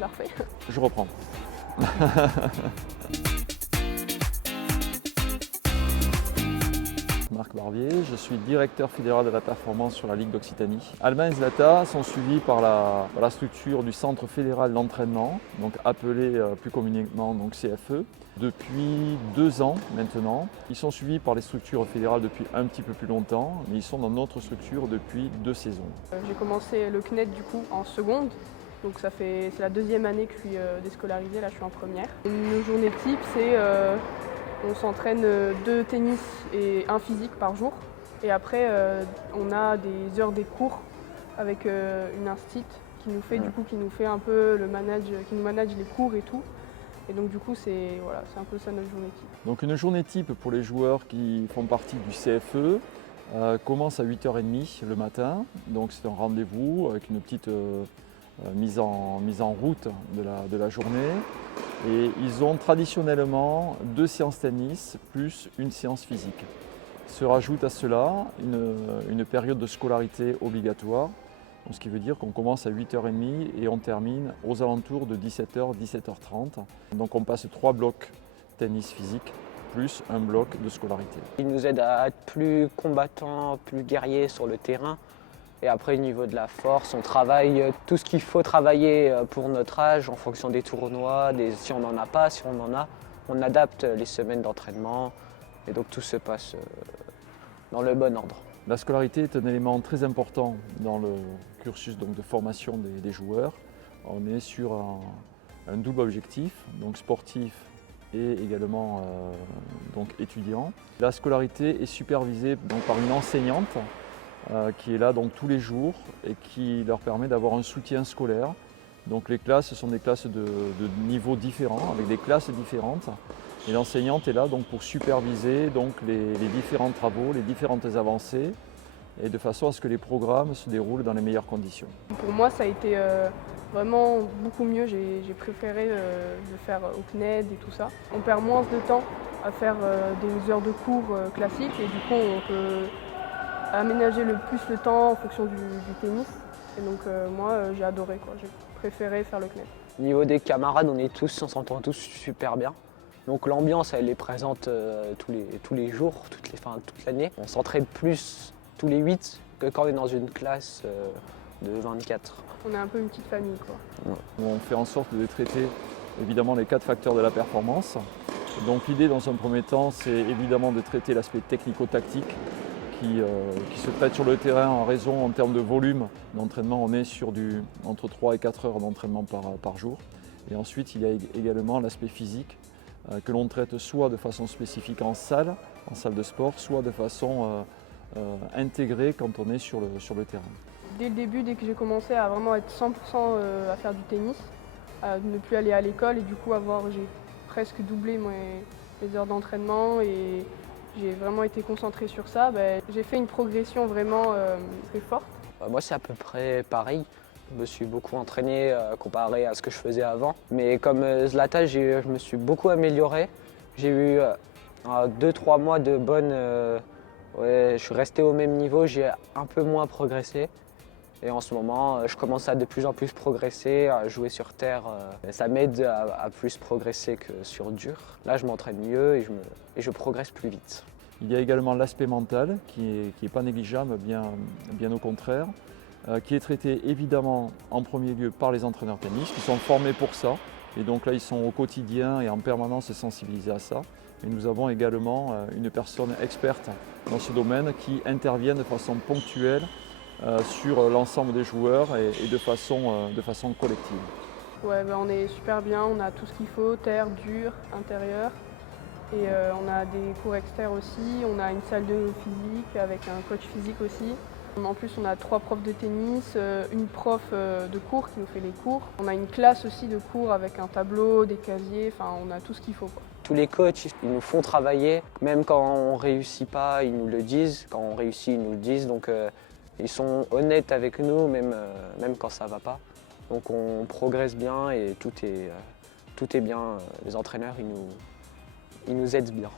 je la refais. Je reprends. Marc Barbier, je suis directeur fédéral de la performance sur la Ligue d'Occitanie. Alma et Zlata sont suivis par la structure du Centre fédéral d'entraînement, donc appelé plus communément donc CFE, depuis 2 ans maintenant. Ils sont suivis par les structures fédérales depuis un petit peu plus longtemps, mais ils sont dans notre structure depuis 2 saisons. J'ai commencé le CNED du coup en seconde, donc c'est la 2e année que je suis déscolarisée, là je suis en première. Une journée type, c'est on s'entraîne 2 tennis et 1 physique par jour. Et après, on a des heures des cours avec une instite qui nous fait un peu qui nous manage les cours et tout. Et donc du coup, c'est un peu ça notre journée type. Donc une journée type pour les joueurs qui font partie du CFE commence à 8h30 le matin. Donc c'est un rendez-vous avec une petite mise en route de la journée. Et ils ont traditionnellement 2 séances tennis plus une séance physique. Se rajoute à cela une période de scolarité obligatoire, donc ce qui veut dire qu'on commence à 8h30 et on termine aux alentours de 17h, 17h30. Donc on passe 3 blocs tennis physique plus un bloc de scolarité. Il nous aide à être plus combattants, plus guerriers sur le terrain. Et après, au niveau de la force, on travaille tout ce qu'il faut travailler pour notre âge en fonction des tournois, si on n'en a pas, si on en a. On adapte les semaines d'entraînement et donc tout se passe dans le bon ordre. La scolarité est un élément très important dans le cursus donc, de formation des joueurs. On est sur un double objectif, donc sportif et également donc étudiant. La scolarité est supervisée donc, par une enseignante qui est là donc tous les jours et qui leur permet d'avoir un soutien scolaire. Donc les classes sont des classes de niveaux différents, avec des classes différentes. Et l'enseignante est là donc pour superviser donc, les différents travaux, les différentes avancées, et de façon à ce que les programmes se déroulent dans les meilleures conditions. Pour moi, ça a été vraiment beaucoup mieux. J'ai préféré le faire au CNED et tout ça. On perd moins de temps à faire des heures de cours classiques et du coup, on peut aménager le temps en fonction du tennis. Et donc moi j'ai adoré, j'ai préféré faire le CNED. Au niveau des camarades, on s'entend tous super bien. Donc l'ambiance elle est présente tous les jours, toute l'année. On s'entraîne plus tous les 8 que quand on est dans une classe de 24. On est un peu une petite famille quoi. Ouais. On fait en sorte de traiter évidemment les 4 facteurs de la performance. Donc l'idée dans un premier temps c'est évidemment de traiter l'aspect technico-tactique qui se traite sur le terrain en raison en termes de volume d'entraînement. On est sur entre 3 et 4 heures d'entraînement par jour. Et ensuite, il y a également l'aspect physique que l'on traite soit de façon spécifique en salle de sport, soit de façon intégrée quand on est sur le terrain. Dès le début, dès que j'ai commencé à vraiment être 100% à faire du tennis, à ne plus aller à l'école et du coup j'ai presque doublé mes heures d'entraînement et j'ai vraiment été concentrée sur ça. J'ai fait une progression vraiment très forte. Moi c'est à peu près pareil. Je me suis beaucoup entraîné comparé à ce que je faisais avant. Mais comme Zlata, je me suis beaucoup amélioré. J'ai eu 2-3 mois de bonne... je suis resté au même niveau, j'ai un peu moins progressé. Et en ce moment, je commence à de plus en plus progresser, à jouer sur terre. Ça m'aide à plus progresser que sur dur. Là, je m'entraîne mieux et je progresse plus vite. Il y a également l'aspect mental qui est pas négligeable, bien au contraire, qui est traité évidemment en premier lieu par les entraîneurs tennis qui sont formés pour ça. Et donc là, ils sont au quotidien et en permanence sensibilisés à ça. Et nous avons également une personne experte dans ce domaine qui intervient de façon ponctuelle sur l'ensemble des joueurs et de façon collective. Ouais, on est super bien, on a tout ce qu'il faut, terre, dur, intérieur. Et on a des cours externes aussi, on a une salle de physique avec un coach physique aussi. En plus, on a 3 profs de tennis, une prof de cours qui nous fait les cours. On a une classe aussi de cours avec un tableau, des casiers, enfin on a tout ce qu'il faut. Tous les coachs, ils nous font travailler. Même quand on ne réussit pas, ils nous le disent. Quand on réussit, ils nous le disent. Donc ils sont honnêtes avec nous, même quand ça ne va pas. Donc on progresse bien et tout est bien. Les entraîneurs, ils nous aident bien.